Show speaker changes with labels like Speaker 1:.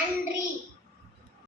Speaker 1: நன்றி